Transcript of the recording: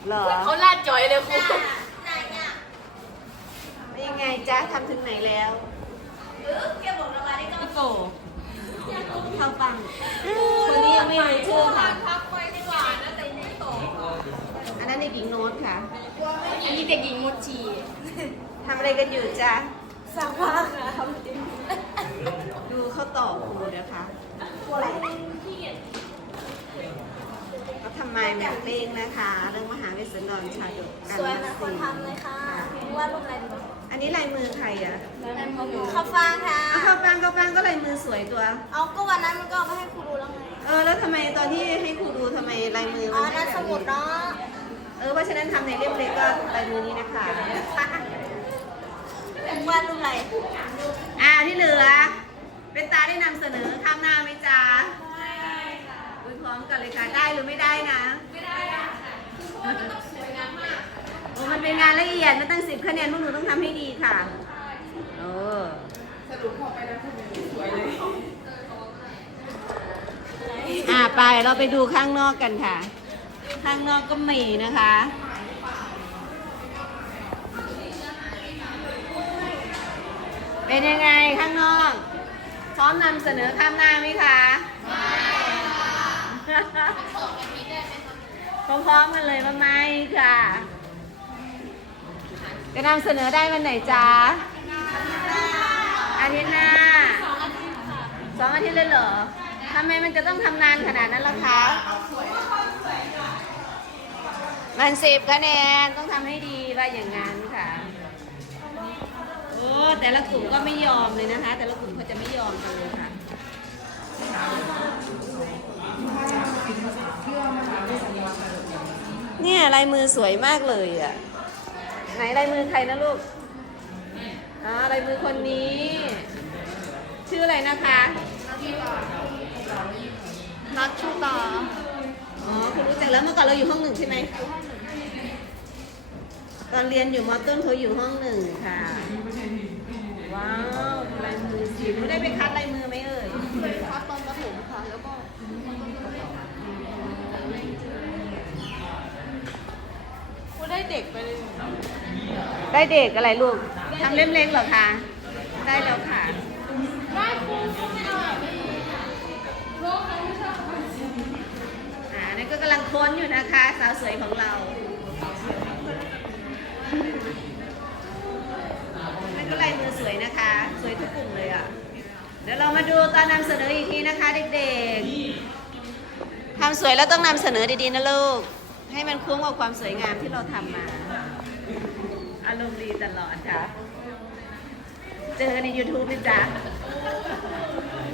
หรอเขาลาดจอยเลยครูเป็นยังไงจ๊ะทำถึงไหนแล้วแกบอกเรามาได้ก็พี่โกเข้าปังคนนี้ยังไม่รู้ชื่อค่ะพักไว้ดีกว่านะแต่ไม่ตกอันนั้นเด็กหญิงโน้ตค่ะอันนี้เด็กหญิงมุจีทำอะไรกันอยู่จ๊ะสักพักนะดูเขาต่อครูนะคะเขาทำไมแบบเพลงนะคะเรื่องมหาเวสสันดรชาดกสวยนะคนทำเลยค่ะว่ารูปอะไรดีอันนี้ลายมือใครอ่ะข้าวฟ่างค่ะข้าวฟ่างก็ลายมือสวยตัวเอาก็วันนั้นมันก็เอาไปให้ครูดูแล้วไงแล้วทำไมตอนที่ให้ครูดูทำไมลายมือมันนั่นสมุดเนาะเพราะฉะนั้นทำในเล่มเล็กก็ลายมือนี้นะคะวาดรูปอะไรที่เหลือเป็นตาได้นำเสนอข้ามหน้าไหมจ๊ะอุ้ยพร้อมกันเลยค่ะได้หรือไม่ได้นะไม่ได้ค่ะมันต้องสวยงามมากมันเป็นงานละเอียดมันตั้ง10 คะแนนพวกหนูต้องทำให้ดีค่ะสรุปพอไปแล้วคุณสวยเลยไปเราไปดูข้างนอกกันค่ะข้างนอกก็มีนะคะเป็นยังไงข้างนอกพร้อมนำเสนอข้ามหน้าไหมคะไม่ค่ะพร้อมๆกันเลยว่าไม่ค่ะจะนำเสนอได้วันไหนจ๊ะอาทิตย์หน้า2 อาทิตย์เลยเหรอทำไมมันจะต้องทำนานขนาดนั้นล่ะคะมัน10 คะแนนต้องทำให้ดีว่าอย่างนั้นค่ะแต่ละกลุ่มก็ไม่ยอมเลยนะคะแต่ละกลุ่มเขาจะไม่ยอมกันเลยค่ะเนี่ยลายมือสวยมากเลยอ่ะไหนลายมือใครนะลูกลายมือคนนี้ชื่ออะไรนะคะนัดชูต่อคุณรู้จักแล้วเมื่อก่อนเราอยู่ห้อง 1ใช่ไหมตอนเรียนอยู่ม.ต้นเขาอยู่ห้อง 1ค่ะว้าวลายมือสิไม่ได้ไปคัดลายมือไหมเอ่ยไปคัดตอนประถมค่ะแล้วก็ได้เด็กไปเลยได้เด็กอะไรลูกทำเล่มเล็กเหรอคะได้แล้วค่ะได้ครูไม่เอานั่นก็กำลังค้นอยู่นะคะสาวสวยของเรานั่นก็ลายมือสวยนะคะสวยทุกกลุ่มเลยอ่ะเดี๋ยวเรามาดูตอนนำเสนออีกทีนะคะเด็กๆทำสวยแล้วต้องนำเสนอดีๆนะลูกให้มันคุ้มกับความสวยงามที่เราทำมาอารมณ์ดีตลอดค่ะเจอกันใน YouTube นะจ๊ะ